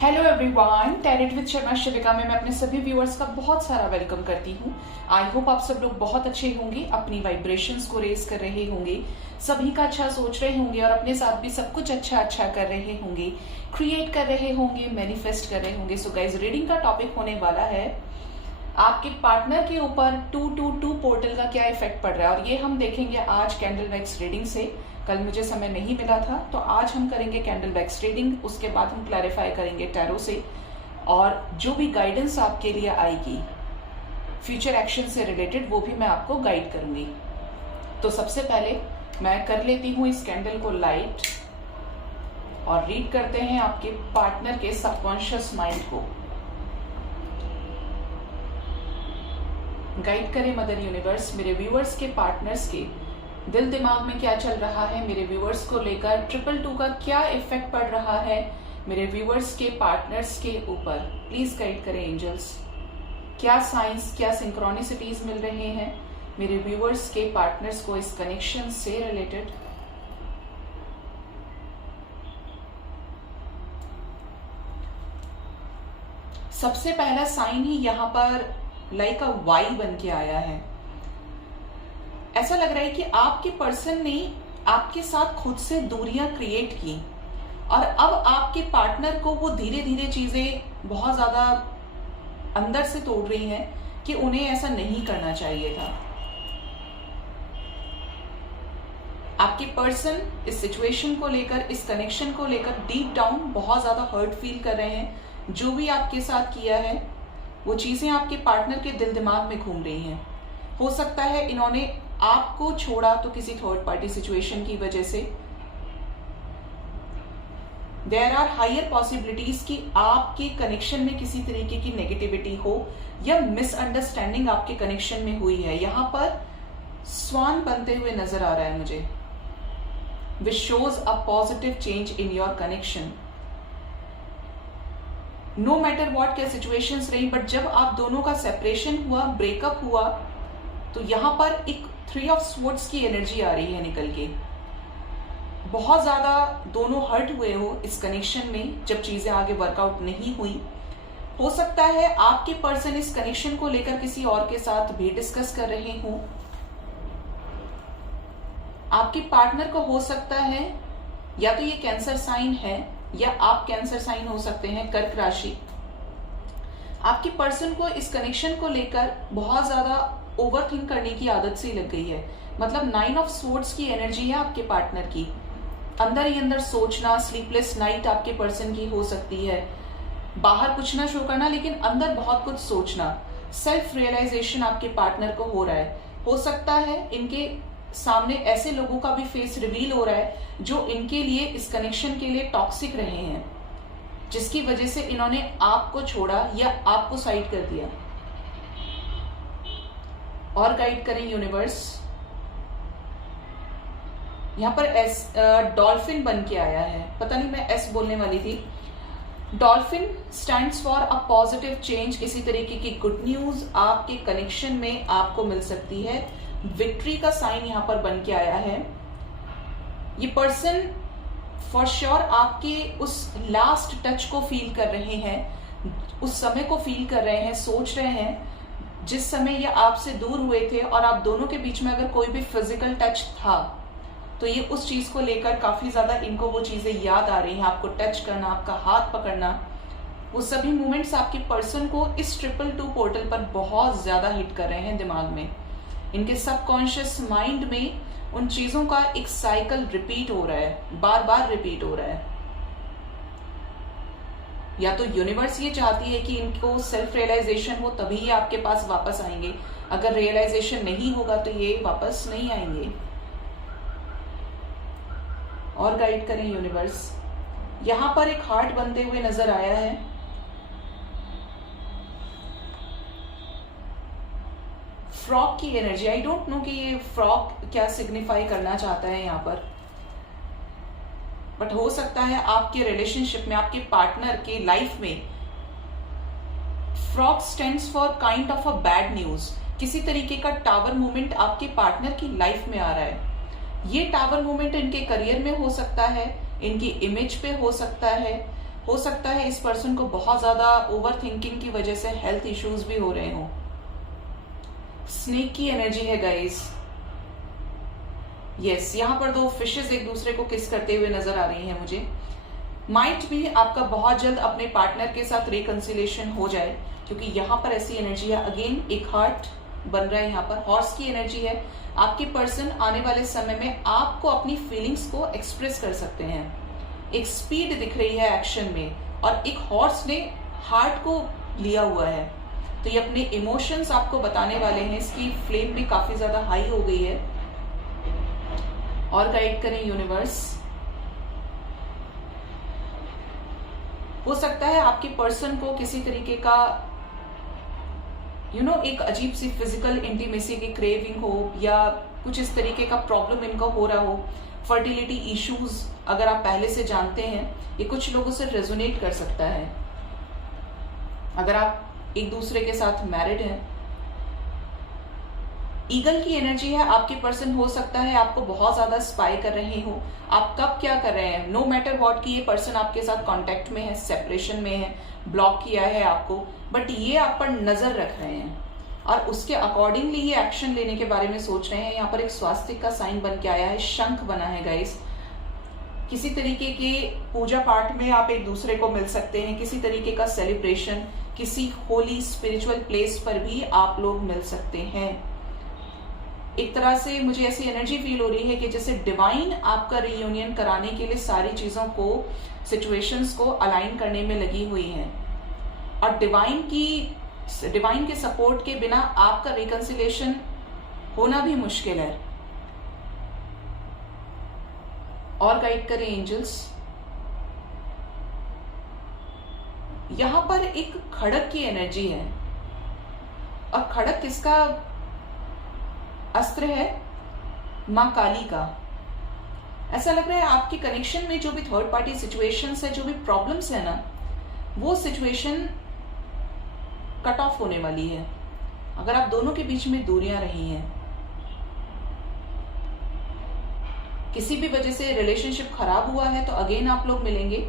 Hello everyone, talent with Sharma Shivika में मैं अपने सभी व्यूअर्स का बहुत सारा वेलकम करती हूँ। आई होप आप सब लोग बहुत अच्छे होंगे, अपनी वाइब्रेशंस को रेज कर रहे होंगे, सभी का अच्छा सोच रहे होंगे और अपने साथ भी सब कुछ अच्छा कर रहे होंगे, क्रिएट कर रहे होंगे, मैनिफेस्ट कर रहे होंगे। सो गाइज, रीडिंग का टॉपिक होने वाला है आपके पार्टनर के ऊपर 222 पोर्टल का क्या इफेक्ट पड़ रहा है। और ये हम देखेंगे आज कैंडल वैक्स रीडिंग से। कल मुझे समय नहीं मिला था तो आज हम करेंगे कैंडल वैक्स रीडिंग, उसके बाद हम क्लैरिफाई करेंगे टैरो से, और जो भी गाइडेंस आपके लिए आएगी फ्यूचर एक्शन से रिलेटेड वो भी मैं आपको गाइड करूंगी। तो सबसे पहले मैं कर लेती हूँ इस कैंडल को लाइट और रीड करते हैं आपके पार्टनर के सबकॉन्शियस माइंड को। गाइड करें मदर यूनिवर्स, मेरे व्यूअर्स के पार्टनर्स के दिल दिमाग में क्या चल रहा है, मेरे व्यूअर्स को लेकर 222 का क्या इफेक्ट पड़ रहा है मेरे व्यूअर्स के पार्टनर्स के ऊपर। प्लीज गाइड करें एंजल्स, क्या साइंस, क्या सिंक्रोनिसिटीज मिल रहे हैं मेरे व्यूअर्स के पार्टनर्स को इस कनेक्शन से रिलेटेड। सबसे पहला साइन ही यहाँ पर लाइक अ वाई बन के आया है। ऐसा लग रहा है कि आपके पर्सन ने आपके साथ खुद से दूरियां क्रिएट की और अब आपके पार्टनर को वो धीरे धीरे चीजें बहुत ज्यादा अंदर से तोड़ रही हैं कि उन्हें ऐसा नहीं करना चाहिए था। आपके पर्सन इस सिचुएशन को लेकर, इस कनेक्शन को लेकर डीप डाउन बहुत ज्यादा हर्ट फील कर रहे हैं। जो भी आपके साथ किया है वो चीजें आपके पार्टनर के दिल दिमाग में घूम रही हैं। हो सकता है इन्होंने आपको छोड़ा तो किसी थर्ड पार्टी सिचुएशन की वजह से। देयर आर हायर पॉसिबिलिटीज कि आपके कनेक्शन में किसी तरीके की नेगेटिविटी हो या मिसअंडरस्टैंडिंग आपके कनेक्शन में हुई है। यहां पर स्वान बनते हुए नजर आ रहा है मुझे, which shows a positive change in your connection. No matter what क्या सिचुएशंस रही, बट जब आप दोनों का सेपरेशन हुआ, ब्रेकअप हुआ, तो यहां पर एक 3 ऑफ स्वॉर्ड्स की एनर्जी आ रही है निकल के। बहुत ज्यादा दोनों हर्ट हुए हो इस कनेक्शन में जब चीजें आगे वर्कआउट नहीं हुई। हो सकता है आपके पर्सन इस कनेक्शन को लेकर किसी और के साथ भी डिस्कस कर रहे हो। आपके पार्टनर को हो सकता है या तो ये कैंसर साइन है या आप कैंसर साइन हो सकते हैं, कर्क राशि। आपके पर्सन को इस कनेक्शन को लेकर बहुत ज्यादा ओवरथिंक करने की आदत सी लग गई है। मतलब 9 ऑफ स्वॉर्ड्स की एनर्जी है आपके पार्टनर की। अंदर ही अंदर सोचना, स्लीपलेस नाइट आपके पर्सन की हो सकती है। बाहर कुछ ना शो करना लेकिन अंदर बहुत कुछ सोचना, सेल्फ रियलाइजेशन आपके पार्टनर को हो रहा है। हो सकता है इनके सामने ऐसे लोगों का भी फेस रिवील हो रहा है जो इनके लिए, इस कनेक्शन के लिए टॉक्सिक रहे हैं, जिसकी वजह से इन्होंने आपको छोड़ा या आपको साइड कर दिया। और गाइड करें यूनिवर्स। यहां पर डॉल्फिन बन के आया है, पता नहीं मैं एस बोलने वाली थी। Dolphin stands for a positive change. किसी तरीके की गुड न्यूज आपके कनेक्शन में आपको मिल सकती है। विक्ट्री का साइन यहां पर बन के आया है। ये पर्सन फॉर श्योर आपके उस लास्ट टच को फील कर रहे हैं, उस समय को फील कर रहे हैं, सोच रहे हैं जिस समय ये आपसे दूर हुए थे और आप दोनों के बीच में अगर कोई भी फिजिकल टच था तो ये उस चीज को लेकर काफी ज्यादा इनको वो चीजें याद आ रही हैं। आपको टच करना, आपका हाथ पकड़ना, वो सभी मोमेंट्स आपके पर्सन को इस 222 पोर्टल पर बहुत ज्यादा हिट कर रहे हैं दिमाग में। इनके सबकॉन्शियस माइंड में उन चीजों का एक साइकिल रिपीट हो रहा है, बार बार रिपीट हो रहा है। या तो यूनिवर्स ये चाहती है कि इनको सेल्फ रियलाइजेशन हो तभी ये आपके पास वापस आएंगे, अगर रियलाइजेशन नहीं होगा तो ये वापस नहीं आएंगे। और गाइड करें यूनिवर्स। यहां पर एक हार्ट बनते हुए नजर आया है। फ्रॉग की एनर्जी, आई डोंट नो कि ये फ्रॉग क्या सिग्निफाई करना चाहता है यहां पर, बट हो सकता है आपके रिलेशनशिप में, आपके पार्टनर के लाइफ में frog stands for kind of a bad news. किसी तरीके का टावर मूवमेंट आपके पार्टनर की लाइफ में आ रहा है। ये टावर मूवमेंट इनके करियर में हो सकता है, इनकी इमेज पे हो सकता है, हो सकता है इस पर्सन को बहुत ज्यादा ओवर थिंकिंग की वजह से हेल्थ इश्यूज भी हो रहे हो। स्नेक की एनर्जी है गाइस। यस, यहाँ पर दो फिशेस एक दूसरे को किस करते हुए नजर आ रही हैं मुझे। माइट भी आपका बहुत जल्द अपने पार्टनर के साथ रिकंसिलेशन हो जाए, क्योंकि यहाँ पर ऐसी एनर्जी है। अगेन एक हार्ट बन रहा है, यहाँ पर हॉर्स की एनर्जी है। आपके पर्सन आने वाले समय में आपको अपनी फीलिंग्स को एक्सप्रेस कर सकते हैं। एक स्पीड दिख रही है एक्शन में, और एक हॉर्स ने हार्ट को लिया हुआ है, तो ये अपने इमोशंस आपको बताने वाले हैं। इसकी फ्लेम भी काफी ज्यादा हाई हो गई है। और गाइड करें यूनिवर्स। हो सकता है आपके पर्सन को किसी तरीके का एक अजीब सी फिजिकल इंटीमेसी की क्रेविंग हो, या कुछ इस तरीके का प्रॉब्लम इनको हो रहा हो। फर्टिलिटी इश्यूज अगर आप पहले से जानते हैं, ये कुछ लोगों से रेजोनेट कर सकता है। अगर आप एक दूसरे के साथ मैरिड हैं। ईगल की एनर्जी है। आपके पर्सन हो सकता है आपको बहुत ज्यादा स्पाई कर रहे हो। आप कब क्या कर रहे हैं, नो मैटर व्हाट, की ये पर्सन आपके साथ कांटेक्ट में है, सेपरेशन में है, ब्लॉक किया है आपको, बट ये आप पर नजर रख रहे हैं और उसके अकॉर्डिंगली ये एक्शन लेने के बारे में सोच रहे हैं। यहाँ पर एक स्वास्तिक का साइन बन के आया है, शंख बना है गाइस। किसी तरीके के पूजा पाठ में आप एक दूसरे को मिल सकते हैं, किसी तरीके का सेलिब्रेशन, किसी होली स्पिरिचुअल प्लेस पर भी आप लोग मिल सकते हैं। एक तरह से मुझे ऐसी एनर्जी फील हो रही है कि जैसे डिवाइन आपका रियूनियन कराने के लिए सारी चीजों को, सिचुएशंस को अलाइन करने में लगी हुई है, और डिवाइन के सपोर्ट के बिना आपका रिकंसिलेशन होना भी मुश्किल है। और गाइड करें एंजल्स। यहां पर एक खड़क की एनर्जी है, और खड़क किसका अस्त्र है? मां काली का। ऐसा लग रहा है आपके कनेक्शन में जो भी थर्ड पार्टी सिचुएशंस है, जो भी प्रॉब्लम्स है ना, वो सिचुएशन कट ऑफ होने वाली है। अगर आप दोनों के बीच में दूरियां रही हैं, किसी भी वजह से रिलेशनशिप खराब हुआ है, तो अगेन आप लोग मिलेंगे।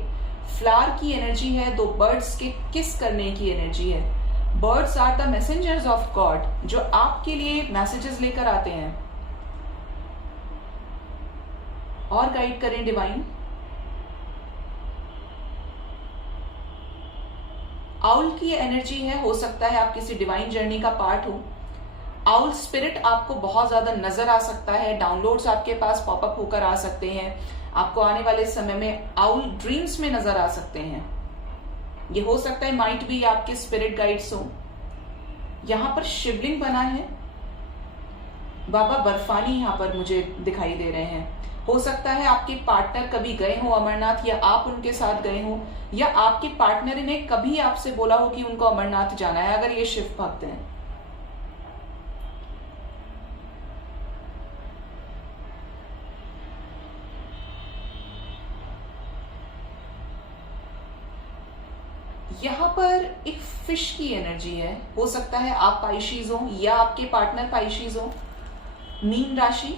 फ्लावर की एनर्जी है, दो बर्ड्स के किस करने की एनर्जी है। Birds are the messengers of God, जो आपके लिए मैसेजेस लेकर आते हैं। और गाइड करें डिवाइन। आउल की एनर्जी है। हो सकता है आप किसी डिवाइन जर्नी का पार्ट हो। आउल स्पिरिट आपको बहुत ज्यादा नजर आ सकता है। डाउनलोड्स आपके पास पॉपअप होकर आ सकते हैं। आपको आने वाले समय में आउल ड्रीम्स में नजर आ सकते हैं। ये हो सकता है माइट भी आपके स्पिरिट गाइड्स हो। यहां पर शिवलिंग बना है, बाबा बर्फानी यहां पर मुझे दिखाई दे रहे हैं। हो सकता है आपके पार्टनर कभी गए हो अमरनाथ, या आप उनके साथ गए हो, या आपके पार्टनर ने कभी आपसे बोला हो कि उनको अमरनाथ जाना है, अगर ये शिव भक्त हैं। यहाँ पर एक फिश की एनर्जी है। हो सकता है आप पाइशीज हो या आपके पार्टनर पाइशीज हो। मीन राशि।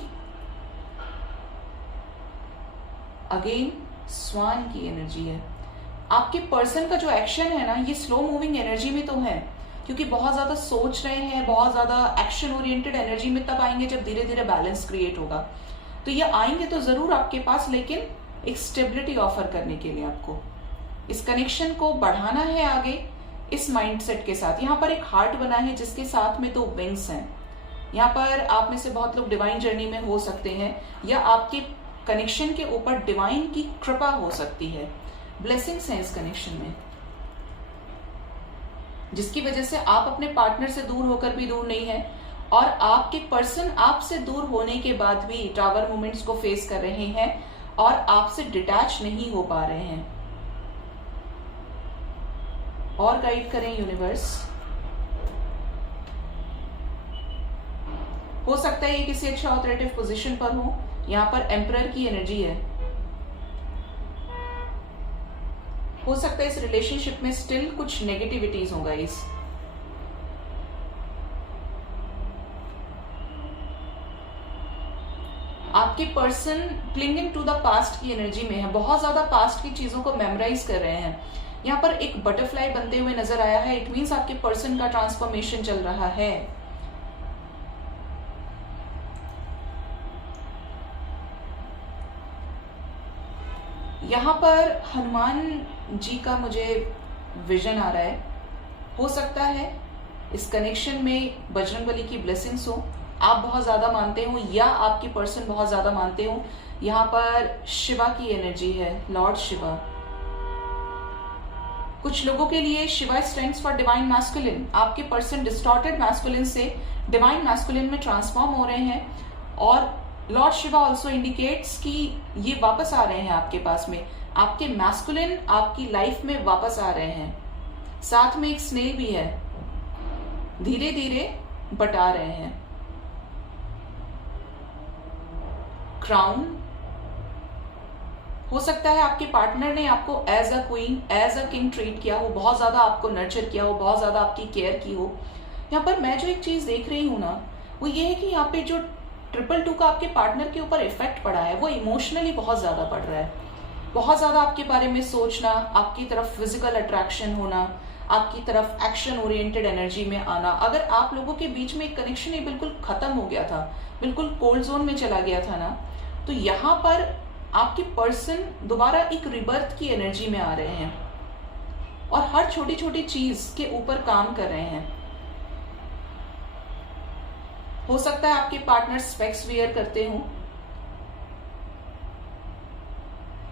अगेन स्वान की एनर्जी है। आपके पर्सन का जो एक्शन है ना, ये स्लो मूविंग एनर्जी में तो है, क्योंकि बहुत ज्यादा सोच रहे हैं, बहुत ज्यादा एक्शन ओरिएंटेड एनर्जी में तब आएंगे जब धीरे धीरे बैलेंस क्रिएट होगा। तो ये आएंगे तो जरूर आपके पास, लेकिन एक स्टेबिलिटी ऑफर करने के लिए आपको इस कनेक्शन को बढ़ाना है आगे इस माइंडसेट के साथ। यहाँ पर एक हार्ट बना है जिसके साथ में दो विंग्स हैं। यहाँ पर आप में से बहुत लोग डिवाइन जर्नी में हो सकते हैं, या आपके कनेक्शन के ऊपर डिवाइन की कृपा हो सकती है। ब्लेसिंग्स हैं इस कनेक्शन में, जिसकी वजह से आप अपने पार्टनर से दूर होकर भी दूर नहीं है, और आपके पर्सन आपसे दूर होने के बाद भी टावर मोमेंट्स को फेस कर रहे हैं और आपसे डिटैच नहीं हो पा रहे हैं। और गाइड करें यूनिवर्स। हो सकता है ये किसी अच्छा ऑथोरेटिव पोजीशन पर हो। यहां पर एम्परर की एनर्जी है। हो सकता है इस रिलेशनशिप में स्टिल कुछ नेगेटिविटीज होगा। इस आपके आपके person clinging to the past की एनर्जी में है, बहुत ज्यादा पास्ट की चीजों को मेमोराइज कर रहे हैं। यहाँ पर एक बटरफ्लाई बनते हुए नजर आया है, इट मीन्स आपके पर्सन का ट्रांसफॉर्मेशन चल रहा है। यहाँ पर हनुमान जी का मुझे विजन आ रहा है। हो सकता है इस कनेक्शन में बजरंगबली की ब्लेसिंग्स हो, आप बहुत ज्यादा मानते हो या आपकी पर्सन बहुत ज्यादा मानते हो। यहाँ पर शिवा की एनर्जी है, लॉर्ड शिवा। कुछ लोगों के लिए Shiva stands for divine masculine. आपके पर्सन डिस्टॉर्टेड मैस्कुलिन से डिवाइन मैस्कुलिन में ट्रांसफॉर्म हो रहे हैं, और लॉर्ड शिवा ऑल्सो इंडिकेट्स कि ये वापस आ रहे हैं आपके पास में, आपके मैस्कुलिन आपकी लाइफ में वापस आ रहे हैं। साथ में एक स्नेल भी है, धीरे धीरे बटा रहे हैं। क्राउन, हो सकता है आपके पार्टनर ने आपको as a queen, as a king treat किया हो, बहुत ज्यादा आपको नर्चर किया हो, बहुत ज्यादा आपकी केयर की हो। यहाँ पर मैं जो एक चीज देख रही हूं ना, वो ये है कि यहाँ पे जो 222 का आपके पार्टनर के ऊपर इफेक्ट पड़ा है, वो इमोशनली बहुत ज्यादा पड़ रहा है। बहुत ज्यादा आपके बारे में सोचना, आपकी तरफ फिजिकल अट्रैक्शन होना, आपकी तरफ एक्शन ओरिएंटेड एनर्जी में आना। अगर आप लोगों के बीच में एक कनेक्शन ही बिल्कुल खत्म हो गया था, बिल्कुल कोल्ड जोन में चला गया था ना, तो यहाँ पर आपके पर्सन दोबारा एक रिबर्थ की एनर्जी में आ रहे हैं और हर छोटी छोटी चीज के ऊपर काम कर रहे हैं। हो सकता है आपके पार्टनर स्पेक्स वियर करते हो,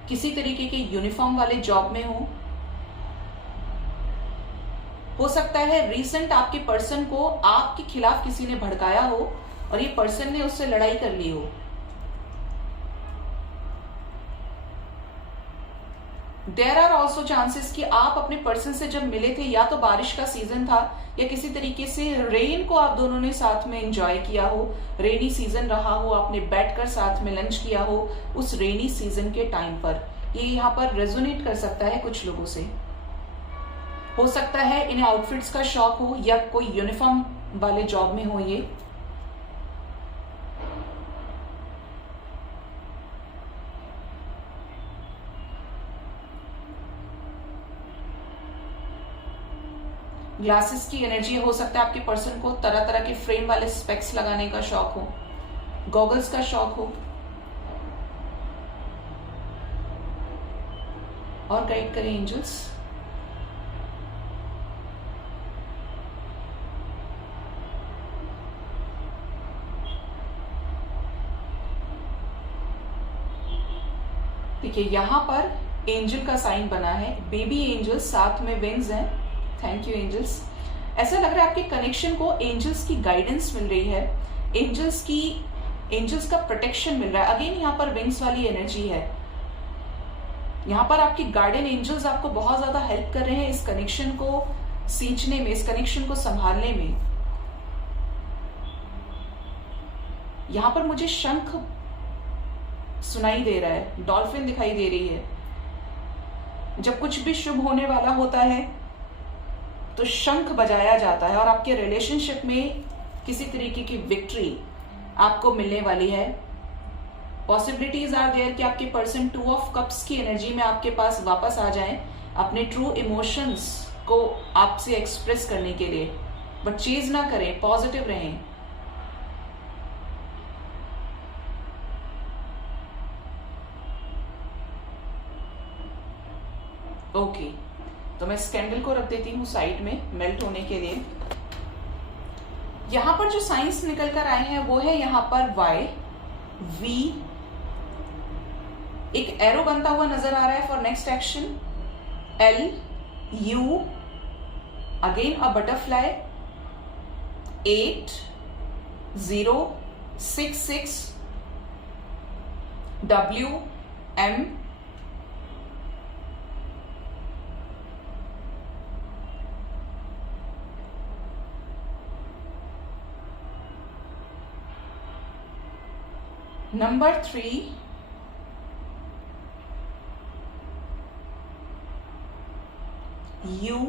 किसी तरीके के यूनिफॉर्म वाले जॉब में हो सकता है रिसेंट आपके पर्सन को आपके खिलाफ किसी ने भड़काया हो और ये पर्सन ने उससे लड़ाई कर ली हो। देयर आर ऑल्सो चांसेस कि आप अपने पर्सन से जब मिले थे, या तो बारिश का सीजन था या किसी तरीके से रेन को आप दोनों ने साथ में एंजॉय किया हो, रेनी सीजन रहा हो, आपने बैठकर साथ में लंच किया हो उस रेनी सीजन के टाइम पर। ये यहाँ पर रेजोनेट कर सकता है कुछ लोगों से। हो सकता है इन्हें आउटफिट्स का शौक हो या कोई यूनिफॉर्म वाले जॉब में हो। ये ग्लासेस की एनर्जी हो सकता है आपके पर्सन को तरह तरह के फ्रेम वाले स्पेक्स लगाने का शौक हो, गॉगल्स का शौक हो। और गाइड करें एंजल्स। देखिए यहां पर एंजल का साइन बना है, बेबी एंजल्स साथ में विंग्स हैं। Thank you angels. ऐसा लग रहा है आपके कनेक्शन को एंजल्स की गाइडेंस मिल रही है, एंजल्स का प्रोटेक्शन मिल रहा है। अगेन यहाँ पर विंग्स वाली एनर्जी है। यहाँ पर आपके गार्डियन एंजल्स आपको बहुत ज्यादा हेल्प कर रहे हैं इस कनेक्शन को सींचने में, इस कनेक्शन को संभालने में। यहाँ पर मुझे शंख सुनाई दे रहा है, डॉल्फिन दिखाई दे रही है। जब कुछ भी शुभ होने वाला होता है तो शंख बजाया जाता है और आपके रिलेशनशिप में किसी तरीके की विक्ट्री आपको मिलने वाली है। पॉसिबिलिटीज आर देयर कि आपके पर्सन 2 ऑफ कप्स की एनर्जी में आपके पास वापस आ जाएं अपने ट्रू इमोशंस को आपसे एक्सप्रेस करने के लिए, बट चेज ना करें, पॉजिटिव रहें। ओके, तो मैं इस कैंडल को रख देती हूँ साइड में मेल्ट होने के लिए। यहां पर जो साइंस निकल कर आए हैं वो है यहाँ पर Y, V, एक एरो बनता हुआ नजर आ रहा है for next action, L, U, again a butterfly, 8, 0, 6, 6, W, M, number 3, U,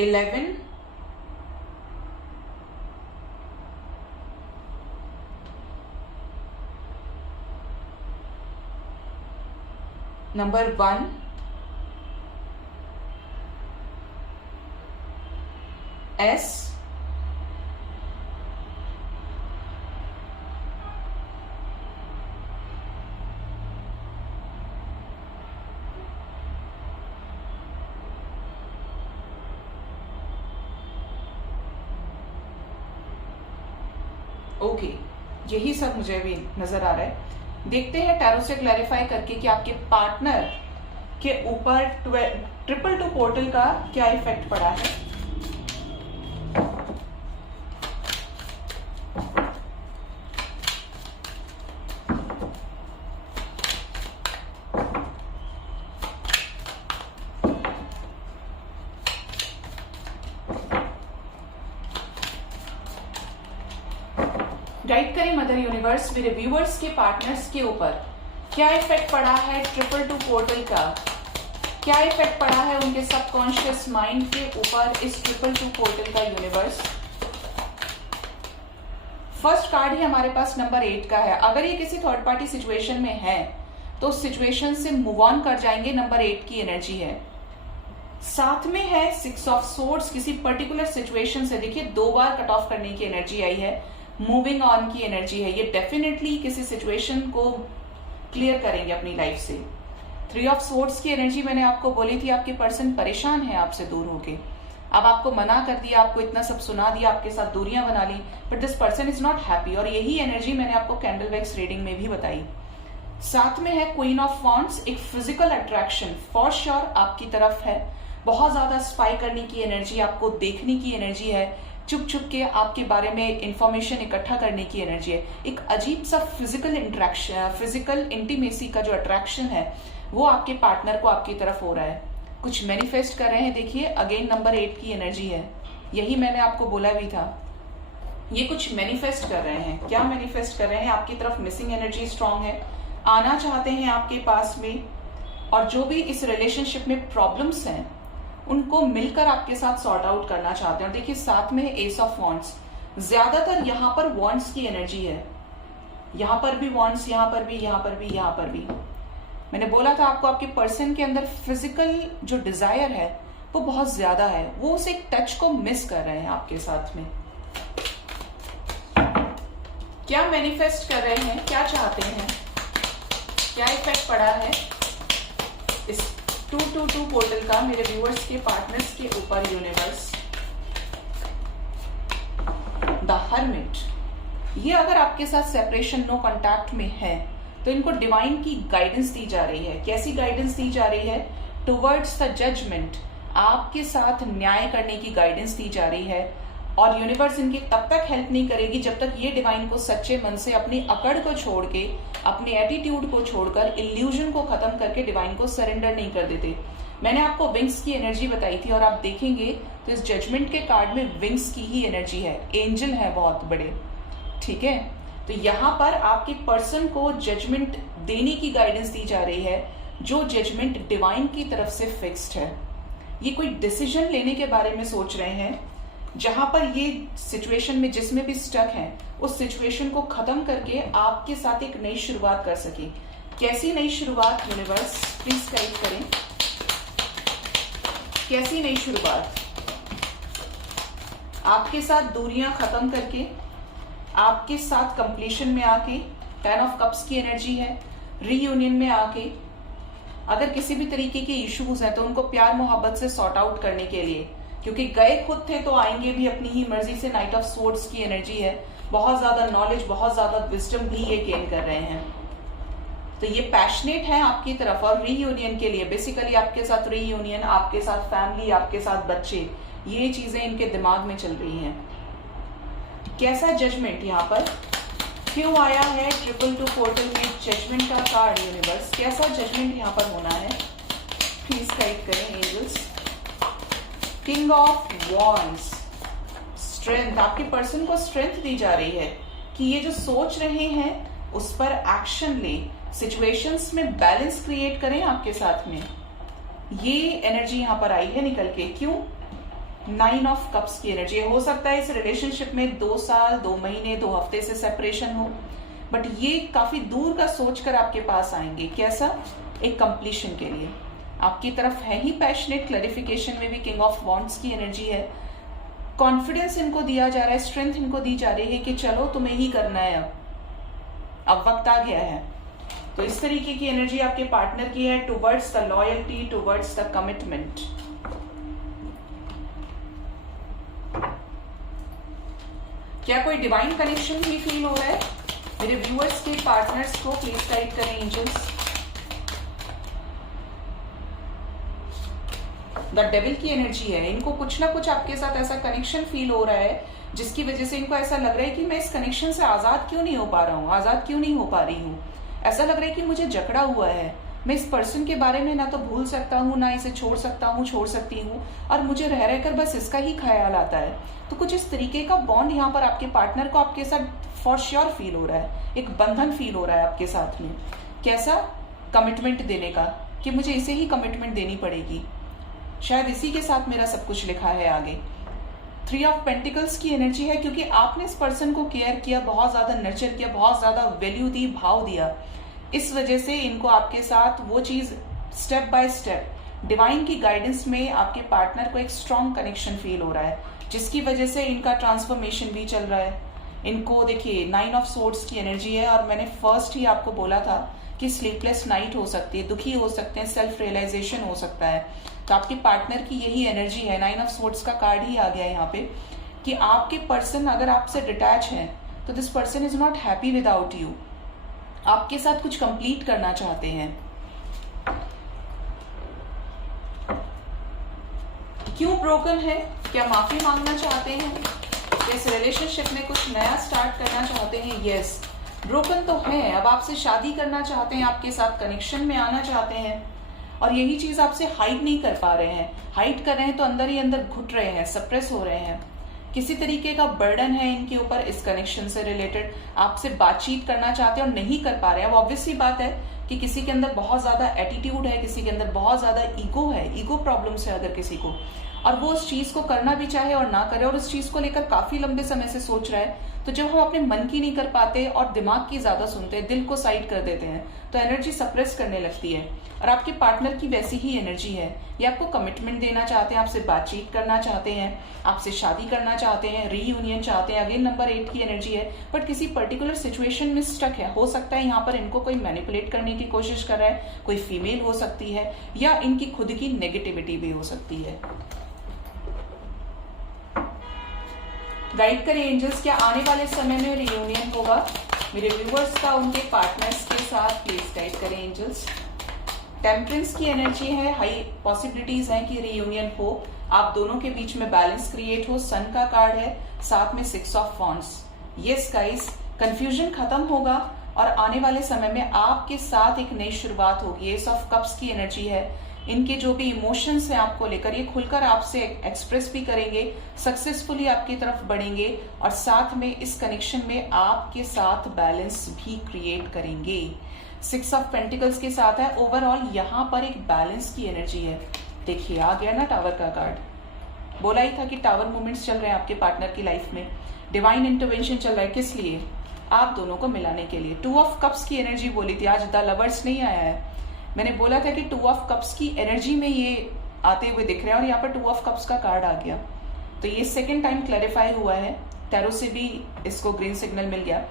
11, number 1, S, okay यही सब मुझे भी नजर आ रहा है। देखते हैं टैरो से क्लैरिफाई करके कि आपके पार्टनर के ऊपर 222 पोर्टल का क्या इफेक्ट पड़ा है। गाइड करें मदर यूनिवर्स मेरे व्यूअर्स के पार्टनर्स के ऊपर क्या इफेक्ट पड़ा है 222 पोर्टल का, क्या इफेक्ट पड़ा है उनके सबकॉन्शियस माइंड के ऊपर इस 222 पोर्टल का यूनिवर्स। फर्स्ट कार्ड ही हमारे पास नंबर 8 का है। अगर ये किसी थर्ड पार्टी सिचुएशन में है तो उस सिचुएशन से मूव ऑन कर जाएंगे, नंबर 8 की एनर्जी है। साथ में है 6 ऑफ सोर्ड्स, किसी पर्टिकुलर सिचुएशन से देखिए 2 बार कट ऑफ करने की एनर्जी आई है, मूविंग ऑन की एनर्जी है। ये डेफिनेटली किसी सिचुएशन को क्लियर करेंगे अपनी लाइफ से। 3 ऑफ सोर्ड्स की एनर्जी मैंने आपको बोली थी, आपके पर्सन परेशान है आपसे दूर होके, अब आपको मना कर दिया, आपको इतना सब सुना दिया, आपके साथ दूरियां बना ली, but this person is not happy. और यही एनर्जी मैंने आपको कैंडल वैक्स रीडिंग में भी बताई। साथ में है क्वीन ऑफ वॉन्ड्स, एक फिजिकल अट्रैक्शन फॉर श्योर आपकी तरफ है। बहुत ज्यादा स्पाई करने की एनर्जी, आपको देखने की एनर्जी है, चुप चुप के आपके बारे में इंफॉर्मेशन इकट्ठा करने की एनर्जी है। एक अजीब सा फिजिकल इंटरेक्शन, फिजिकल इंटीमेसी का जो अट्रैक्शन है वो आपके पार्टनर को आपकी तरफ हो रहा है। कुछ मैनिफेस्ट कर रहे हैं। देखिए अगेन नंबर 8 की एनर्जी है, यही मैंने आपको बोला भी था। ये कुछ मैनिफेस्ट कर रहे हैं। क्या मैनिफेस्ट कर रहे हैं? आपकी तरफ मिसिंग एनर्जी स्ट्रांग है, आना चाहते हैं आपके पास में, और जो भी इस रिलेशनशिप में प्रॉब्लम्स हैं उनको मिलकर आपके साथ सॉर्ट आउट करना चाहते हैं। और देखिए साथ में है एस ऑफ वॉन्ड्स, ज्यादातर यहां पर वॉन्ड्स की एनर्जी है, यहां पर भी वॉन्ड्स, यहां पर भी, यहां पर भी, यहां पर भी। मैंने बोला था आपको आपके पर्सन के अंदर फिजिकल जो डिजायर है वो बहुत ज्यादा है, वो उस एक टच को मिस कर रहे हैं आपके साथ में। क्या मैनिफेस्ट कर रहे हैं, क्या चाहते हैं, क्या इफेक्ट पड़ा है इस 222 पोर्टल का मेरे व्यूअर्स के पार्टनर्स के ऊपर यूनिवर्स। द हर्मिट, ये अगर आपके साथ सेपरेशन नो कांटेक्ट में है तो इनको डिवाइन की गाइडेंस दी जा रही है। कैसी गाइडेंस दी जा रही है? टुवर्ड्स द जजमेंट, आपके साथ न्याय करने की गाइडेंस दी जा रही है। और यूनिवर्स इनकी तब तक हेल्प नहीं करेगी जब तक ये डिवाइन को सच्चे मन से अपनी अकड़ को छोड़ के, अपने एटीट्यूड को छोड़कर, इल्यूजन को खत्म करके डिवाइन को सरेंडर नहीं कर देते। मैंने आपको विंग्स की एनर्जी बताई थी और आप देखेंगे तो इस जजमेंट के कार्ड में विंग्स की ही एनर्जी है, एंजल है बहुत बड़े, ठीक है। तो यहां पर आपके पर्सन को जजमेंट देने की गाइडेंस दी जा रही है, जो जजमेंट डिवाइन की तरफ से फिक्स्ड है। ये कोई डिसीजन लेने के बारे में सोच रहे हैं, जहां पर ये सिचुएशन में जिसमें भी स्टक है उस सिचुएशन को खत्म करके आपके साथ एक नई शुरुआत कर सके। कैसी नई शुरुआत यूनिवर्स प्लीज गाइड करें, कैसी नई शुरुआत? आपके साथ दूरियां खत्म करके, आपके साथ कंप्लीशन में आके, 10 ऑफ कप्स की एनर्जी है, रीयूनियन में आके, अगर किसी भी तरीके के इश्यूज हैं तो उनको प्यार मोहब्बत से सॉर्ट आउट करने के लिए, क्योंकि गए खुद थे तो आएंगे भी अपनी ही मर्जी से। नाइट ऑफ सोर्ड्स की एनर्जी है, बहुत ज्यादा नॉलेज, बहुत ज्यादा विजडम भी ये गेन कर रहे हैं। तो ये पैशनेट है आपकी तरफ और रीयूनियन के लिए, बेसिकली आपके साथ रीयूनियन, आपके साथ फैमिली, आपके साथ बच्चे, ये चीजें इनके दिमाग में चल रही हैं। कैसा जजमेंट यहाँ पर क्यों आया है 222 पोर्टल में? जजमेंट का कार्ड यूनिवर्स, कैसा जजमेंट यहाँ पर होना है प्लीज गाइड करें angels. King of wands, strength, आपके पर्सन को स्ट्रेंथ दी जा रही है कि ये जो सोच रहे हैं उस पर एक्शन ले, सिचुएशंस में बैलेंस क्रिएट करें आपके साथ में। ये एनर्जी यहाँ पर आई है निकल के। क्यों? 9 ऑफ कप्स की एनर्जी। हो सकता है इस रिलेशनशिप में 2 साल 2 महीने 2 हफ्ते से सेपरेशन हो, बट ये काफी दूर का सोचकर आपके पास आएंगे। कैसा? एक कंप्लीशन के लिए आपकी तरफ है ही पैशनेट। क्लैरिफिकेशन में भी किंग ऑफ वॉन्ड्स की एनर्जी है। कॉन्फिडेंस इनको दिया जा रहा है, स्ट्रेंथ इनको दी जा रही है कि चलो तुम्हें ही करना है, अब वक्त आ गया है। तो इस तरीके की एनर्जी आपके पार्टनर की है towards the loyalty, towards the commitment. क्या कोई डिवाइन कनेक्शन भी फील हो रहा है? मेरे व्यूअर्स के पार्टनर्स को प्लीज गाइड करें एंजल्स। द डेविल की एनर्जी है। इनको कुछ ना कुछ आपके साथ ऐसा कनेक्शन फील हो रहा है जिसकी वजह से इनको ऐसा लग रहा है कि मैं इस कनेक्शन से आजाद क्यों नहीं हो पा रहा हूँ, आजाद क्यों नहीं हो पा रही हूँ। ऐसा लग रहा है कि मुझे जकड़ा हुआ है। मैं इस पर्सन के बारे में ना तो भूल सकता हूँ, ना इसे छोड़ सकता हूँ, छोड़ सकती हूँ, और मुझे रह रहकर बस इसका ही ख्याल आता है। तो कुछ इस तरीके का बॉन्ड यहाँ पर आपके पार्टनर को आपके साथ फॉर श्योर फील हो रहा है। एक बंधन फील हो रहा है आपके साथ में। कैसा? कमिटमेंट देने का, कि मुझे इसे ही कमिटमेंट देनी पड़ेगी। शायद इसी के साथ मेरा सब कुछ लिखा है आगे। 3 ऑफ पेंटिकल्स की एनर्जी है, क्योंकि आपने इस पर्सन को केयर किया, बहुत ज्यादा नर्चर किया, बहुत ज्यादा वैल्यू दी, भाव दिया। इस वजह से इनको आपके साथ वो चीज स्टेप बाय स्टेप डिवाइन की गाइडेंस में आपके पार्टनर को एक स्ट्रॉन्ग कनेक्शन फील हो रहा है, जिसकी वजह से इनका ट्रांसफॉर्मेशन भी चल रहा है। इनको देखिए 9 ऑफ सोर्ड्स की एनर्जी है, और मैंने फर्स्ट ही आपको बोला था कि स्लीपलेस नाइट हो सकती है, दुखी हो सकते हैं, सेल्फ रियलाइजेशन हो सकता है। तो आपके पार्टनर की यही एनर्जी है। 9 ऑफ सोर्ड्स का कार्ड ही आ गया यहाँ पे कि आपके पर्सन अगर आपसे डिटैच है तो this person is not happy without you. आपके साथ कुछ कंप्लीट करना चाहते हैं। क्यों ब्रोकन है? क्या माफी मांगना चाहते हैं? इस रिलेशनशिप में कुछ नया स्टार्ट करना चाहते हैं? यस, ब्रोकन तो है। अब आपसे शादी करना चाहते हैं, आपके साथ कनेक्शन में आना चाहते हैं, और यही चीज आपसे हाइड नहीं कर पा रहे हैं। हाइड कर रहे हैं तो अंदर ही अंदर घुट रहे हैं, सप्रेस हो रहे हैं। किसी तरीके का बर्डन है इनके ऊपर इस कनेक्शन से रिलेटेड। आपसे बातचीत करना चाहते हैं और नहीं कर पा रहे हैं। अब ऑब्वियसली बात है कि किसी के अंदर बहुत ज्यादा एटीट्यूड है, किसी के अंदर बहुत ज्यादा ईगो है, ईगो प्रॉब्लम्स है अगर किसी को, और वो उस चीज को करना भी चाहे और ना करे, और उस चीज को लेकर काफी लंबे समय से सोच रहा है। तो जब हम अपने मन की नहीं कर पाते और दिमाग की ज्यादा सुनते हैं, दिल को साइड कर देते हैं, तो एनर्जी सप्रेस करने लगती है। और आपके पार्टनर की वैसी ही एनर्जी है। ये आपको कमिटमेंट देना चाहते हैं, आपसे बातचीत करना चाहते हैं, आपसे शादी करना चाहते हैं, रीयूनियन चाहते हैं। अगेन नंबर 8 की एनर्जी है, बट किसी पर्टिकुलर सिचुएशन में स्टक है। हो सकता है यहाँ पर इनको कोई मैनिपुलेट करने की कोशिश कर रहा है, कोई फीमेल हो सकती है, या इनकी खुद की नेगेटिविटी भी हो सकती है। गाइड करें एंजल्स, क्या आने वाले समय में रियूनियन होगा मेरे व्यूअर्स का उनके पार्टनर्स के साथ? प्लीज गाइड करें एंजल्स। टेम्परेंस की एनर्जी है, हाई पॉसिबिलिटीज हैं कि रियूनियन हो, आप दोनों के बीच में बैलेंस क्रिएट हो। सन का कार्ड है, साथ में 6 of wands. Yes guys, confusion खत्म होगा और आने वाले समय में आपके साथ एक नई शुरुआत होगी। एस ऑफ कप्स की एनर्जी है। इनके जो भी इमोशंस हैं आपको लेकर, ये खुलकर आपसे एक्सप्रेस भी करेंगे, सक्सेसफुली आपकी तरफ बढ़ेंगे, और साथ में इस कनेक्शन में आपके साथ बैलेंस भी क्रिएट करेंगे। 6 ऑफ पेंटिकल्स के साथ है। ओवरऑल यहाँ पर एक बैलेंस की एनर्जी है। देखिए आ गया ना टावर का कार्ड। बोला ही था कि टावर मूवमेंट्स चल रहे हैं आपके पार्टनर की लाइफ में। डिवाइन इंटरवेंशन चल रहा है, किस लिए? आप दोनों को मिलाने के लिए। 2 ऑफ कप्स की एनर्जी बोली थी, आज द लवर्स नहीं आया है। मैंने बोला था कि 2 ऑफ कप्स की एनर्जी में ये आते हुए दिख रहे हैं, और यहाँ पर 2 ऑफ कप्स का कार्ड आ गया। तो ये सेकेंड टाइम क्लैरिफाई हुआ है, टैरो से भी इसको ग्रीन सिग्नल मिल गया।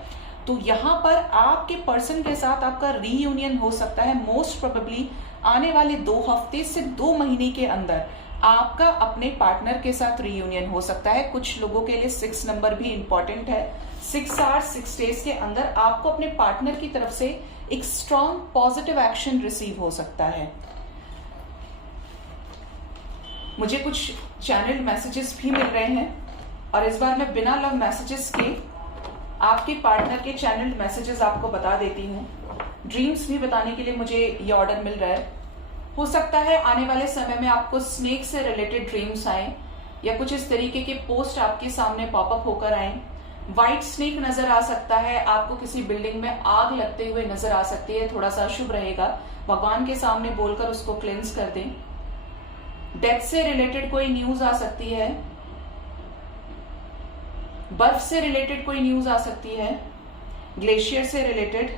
तो यहाँ पर आपके पर्सन के साथ आपका रीयूनियन हो सकता है। मोस्ट प्रोबेबली आने वाले 2 हफ्ते से 2 महीने के अंदर आपका अपने पार्टनर के साथ रीयूनियन हो सकता है। कुछ लोगों के लिए 6 नंबर भी इंपॉर्टेंट है। 6 आवर्स 6 डेज के अंदर आपको अपने पार्टनर की तरफ से एक स्ट्रॉन्ग पॉजिटिव एक्शन रिसीव हो सकता है। मुझे कुछ चैनल्ड मैसेजेस भी मिल रहे हैं, और इस बार मैं बिना लव मैसेजेस के आपके पार्टनर के चैनल्ड मैसेजेस आपको बता देती हूँ। ड्रीम्स भी बताने के लिए मुझे ये ऑर्डर मिल रहा है। हो सकता है आने वाले समय में आपको स्नेक से रिलेटेड ड्रीम्स आए, या कुछ इस तरीके के पोस्ट आपके सामने पॉपअप होकर आए। व्हाइट स्नेक नजर आ सकता है, आपको किसी बिल्डिंग में आग लगते हुए नजर आ सकती है, थोड़ा सा अशुभ रहेगा। भगवान के सामने बोलकर उसको क्लेंस कर दें। डेथ से रिलेटेड कोई न्यूज आ सकती है, बर्फ से रिलेटेड कोई न्यूज आ सकती है, ग्लेशियर से रिलेटेड।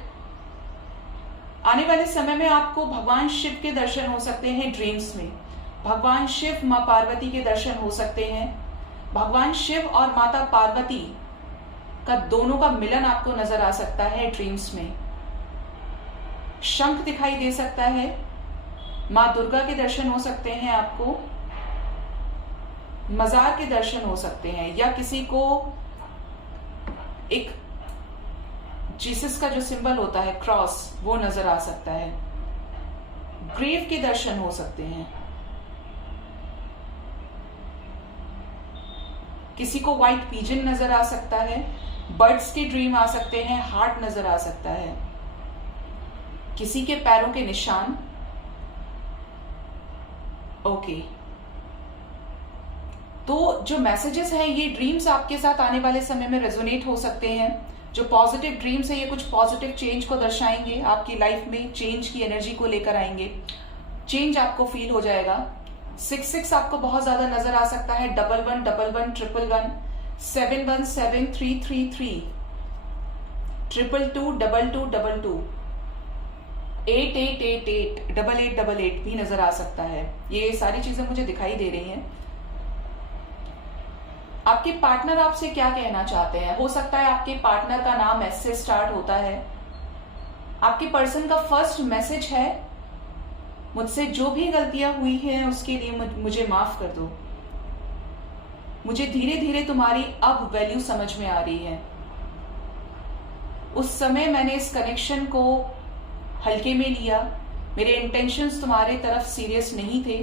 आने वाले समय में आपको भगवान शिव के दर्शन हो सकते हैं ड्रीम्स में। भगवान शिव मां पार्वती के दर्शन हो सकते हैं। भगवान शिव और माता पार्वती का दोनों का मिलन आपको नजर आ सकता है ड्रीम्स में। शंख दिखाई दे सकता है। मां दुर्गा के दर्शन हो सकते हैं आपको। मजार के दर्शन हो सकते हैं, या किसी को एक जीसस का जो सिंबल होता है क्रॉस, वो नजर आ सकता है। ग्रेव के दर्शन हो सकते हैं। किसी को व्हाइट पिजन नजर आ सकता है। बर्ड्स के ड्रीम आ सकते हैं। हार्ट नजर आ सकता है। किसी के पैरों के निशान। ओके, तो जो मैसेजेस हैं ये ड्रीम्स आपके साथ आने वाले समय में रेजोनेट हो सकते हैं। जो पॉजिटिव ड्रीम्स है ये कुछ पॉजिटिव चेंज को दर्शाएंगे, आपकी लाइफ में चेंज की एनर्जी को लेकर आएंगे। चेंज आपको फील हो जाएगा। 66 आपको बहुत ज्यादा नजर आ सकता है। 11 11 111 71 7333 222 2222 8888 8888 भी नजर आ सकता है। ये सारी चीजें मुझे दिखाई दे रही हैं। आपके पार्टनर आपसे क्या कहना चाहते हैं? हो सकता है आपके पार्टनर का नाम एस से स्टार्ट होता है। आपके पर्सन का फर्स्ट मैसेज है, मुझसे जो भी गलतियां हुई हैं उसके लिए मुझे माफ कर दो। मुझे धीरे धीरे तुम्हारी अब वैल्यू समझ में आ रही है। उस समय मैंने इस कनेक्शन को हल्के में लिया। मेरे इंटेंशंस तुम्हारे तरफ सीरियस नहीं थे,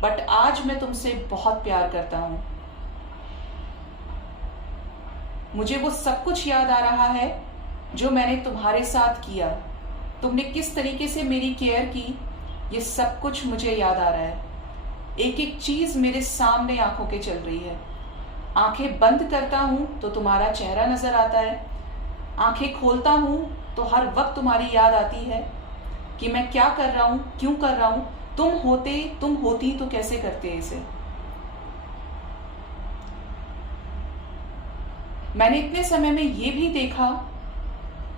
बट आज मैं तुमसे बहुत प्यार करता हूं। मुझे वो सब कुछ याद आ रहा है जो मैंने तुम्हारे साथ किया। तुमने किस तरीके से मेरी केयर की, ये सब कुछ मुझे याद आ रहा है। एक एक चीज मेरे सामने आंखों के चल रही है। आंखें बंद करता हूं तो तुम्हारा चेहरा नजर आता है। आंखें खोलता हूं तो हर वक्त तुम्हारी याद आती है कि मैं क्या कर रहा हूं, क्यों कर रहा हूं। तुम होती तो कैसे करते इसे। मैंने इतने समय में ये भी देखा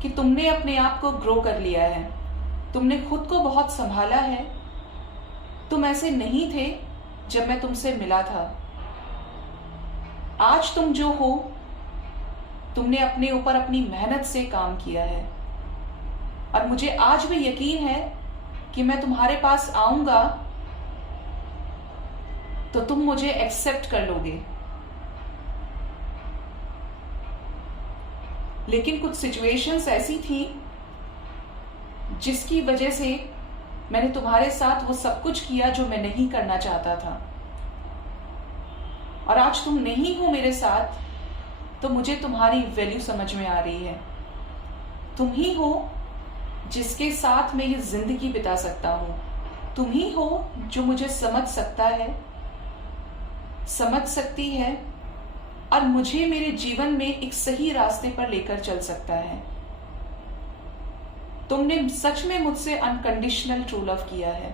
कि तुमने अपने आप को ग्रो कर लिया है। तुमने खुद को बहुत संभाला है। तुम ऐसे नहीं थे जब मैं तुमसे मिला था। आज तुम जो हो, तुमने अपने ऊपर अपनी मेहनत से काम किया है। और मुझे आज भी यकीन है कि मैं तुम्हारे पास आऊंगा तो तुम मुझे एक्सेप्ट कर लोगे। लेकिन कुछ सिचुएशंस ऐसी थी जिसकी वजह से मैंने तुम्हारे साथ वो सब कुछ किया जो मैं नहीं करना चाहता था। और आज तुम नहीं हो मेरे साथ तो मुझे तुम्हारी वैल्यू समझ में आ रही है। तुम ही हो जिसके साथ मैं ये जिंदगी बिता सकता हूं। तुम ही हो जो मुझे समझ सकता है, समझ सकती है और मुझे मेरे जीवन में एक सही रास्ते पर लेकर चल सकता है। तुमने सच में मुझसे अनकंडीशनल ट्रू लव किया है।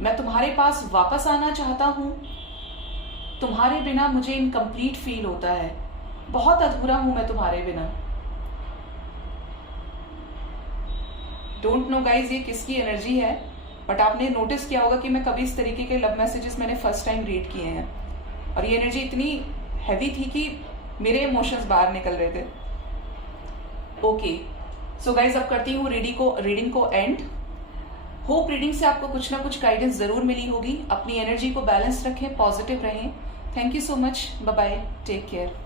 मैं तुम्हारे पास वापस आना चाहता हूं। तुम्हारे बिना मुझे इनकम्प्लीट फील होता है। बहुत अधूरा हूं मैं तुम्हारे बिना। डोंट नो गाइज ये किसकी एनर्जी है, बट आपने नोटिस किया होगा कि मैं कभी इस तरीके के लव मैसेजेस मैंने फर्स्ट टाइम रीड किए हैं और ये एनर्जी इतनी हैवी थी कि मेरे इमोशंस बाहर निकल रहे थे। ओके, सो गाइज अब करती हूँ रीडिंग को एंड। होप रीडिंग से आपको कुछ ना कुछ गाइडेंस जरूर मिली होगी। अपनी एनर्जी को बैलेंस रखें, पॉजिटिव रहें। Thank you so much. Bye bye, take care.